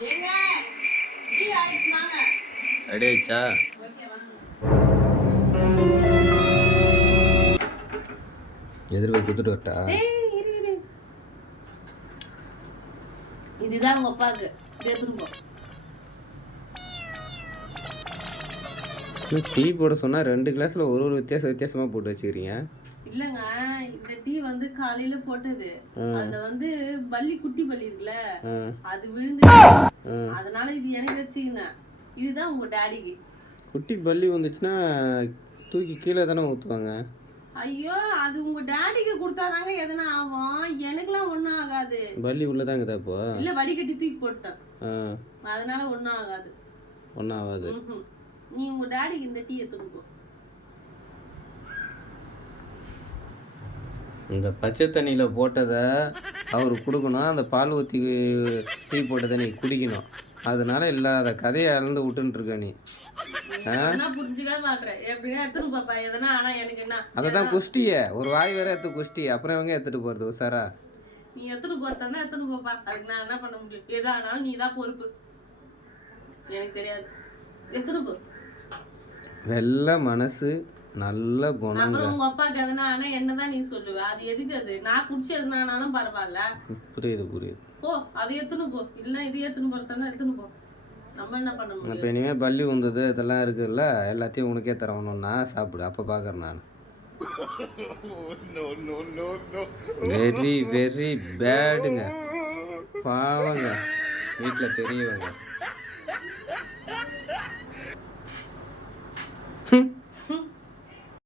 Ready ஆயிடுச்சா? எதிர்வை குத்துட்டு வரட்டா? இதுதான் உங்க அப்பாவுக்கு திரும்ப டீ போட சொன்னா 2 கிளாஸ்ல ஒரு வித்தியாசமா போட்டு வச்சுக்கிறீங்க. இல்லங்க, இந்த டீ வந்து காலையில போட்டது. அதுல வந்து பல்லி, குட்டி பல்லி இருக்குல்ல, அது விழுந்து, அதனால இது எனக்கு வச்சுக்கினேன். இதுதான் உங்க டாடிக்கு. குட்டி பல்லி வந்துச்சுன்னா தூக்கி கீழே தானே ஊற்றுவாங்க. ஐயோ, அது உங்க டாடிக்கு கொடுத்தாதாங்க எதனா ஆகும், எனக்குலாம் ஒன்றும் ஆகாது. பல்லி உள்ளதாங்கதா இப்போ? இல்லை, வடிகட்டி தூக்கி போட்டேன், அதனால ஒன்றும் ஆகாது. ஒன்றும் ஆகாது. நீ உங்க டாடிக்கு இந்த டீ எடுத்துக்கோ. இந்த பச்சை தண்ணியில் போட்டதை அவர் கொடுக்கணும், அந்த பால் ஊற்றி டீ போட்டதை நீ குடிக்கணும். அதனால இல்லாத கதையை அளந்து விட்டுருக்க நீ. அதான் குஷ்டிய ஒரு வாய் வேற எடுத்து குஷ்டி, அப்புறம் இவங்க எடுத்துட்டு போறது உசாரா. நீ எடுத்துட்டு போறதா எடுத்துட்டு போப்பா, அதுக்கு நான் என்ன பண்ண முடியும்? எதானாலும் நீ தான் பொறுப்பு, எனக்கு தெரியாது. எடுத்துட்டு போ. வெள்ள மனசு, நல்ல குணம். அப்புறம் உங்க அப்பாக்கு எதனா ஆனா என்னதான் நீ சொல்லுவ? அது எதுக்கு? அது நான் குடிச்சு எதுனாலும் பரவாயில்ல. புரியுது. போ, அதை எடுத்துன்னு போ. இல்ல இது எடுத்துன்னு போறதா எடுத்துன்னு போ. நம்ம என்ன பண்ண முடியும்? இப்போ இனிமே பல்லி வந்தது இதெல்லாம் இருக்குல்ல, எல்லாத்தையும் உனக்கே தரணும்னா சாப்பிடு, அப்போ பார்க்குறேன் நான். வெரி வெரி பேடுங்க, பாவங்க, வீட்டில் பெரியவங்க.